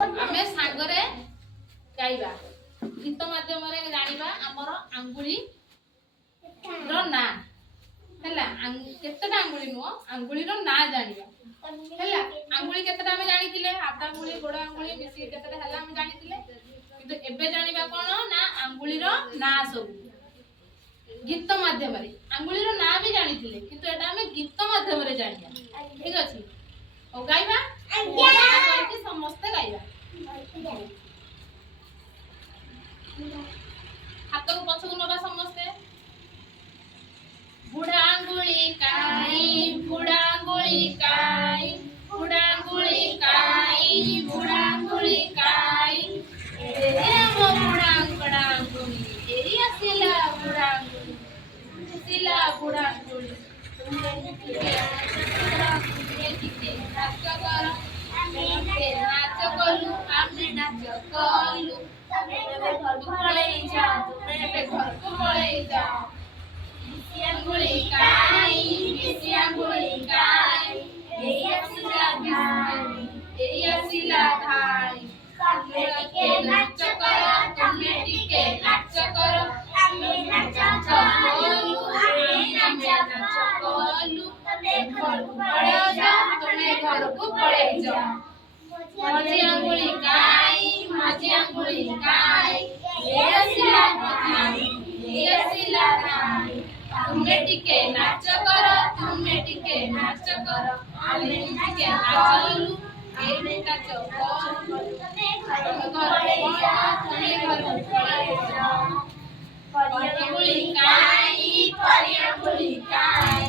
आमे सांगरे गाइबा गीत माध्यम रे जानिबा हमर अंगुली रो ना हैला केतेटा अंगुली नो अंगुली रो ना जानिबा हैला अंगुली केतेटा हम जानिथिले हाथ अंगुली गोड़ अंगुली मिसी केतेटा हैला हम जानिथिले किंतु एबे जानिबा कोन ना अंगुली रो ना सब गीत माध्यम रे अंगुली रो ना भी जानिथिले किंतु एटा हम गीत माध्यम रे जानिया ठीक अछि ओ गाइबा करके समस्त गाइबा हाथ को पछकु नबा समस्ते बुढ़ा अंगुली काई बुढ़ा अंगुली काई बुढ़ा अंगुली काई बुढ़ा अंगुली काई ए मो बुढ़ा अंगुली एरी असिला बुढ़ा अंगुली तुमने नाच करो नाच कलु आमे नाच कलु तुमे घर को पळे जाओ तुमे घर को पळे जाओ अंगुली काई एई असिला भाई तुमे टिके नाच करो तुमे टिके नाच करो आमे नाच कलु तुमे घर को पळे जाओ तुमे घर को पळे जाओ माझी अंगुली काई ए असिला भाई तुमे टिके नाच करो आमे टिके नाच कलु एने नाच कलु तुमे घर को पळे जाओ अंगुली काई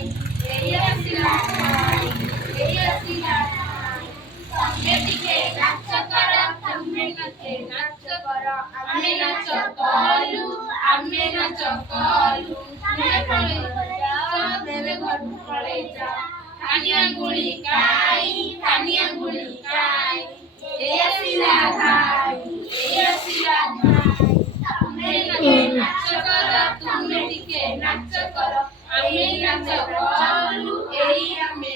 ए असिला भाई तुमे टिके नाच करो आमे नाच कलु तुमे घर को पळे जाओ कानी अंगुली काई ए असिला भाई तुमे टिके नाच करो आमे नाच कलु एई आमे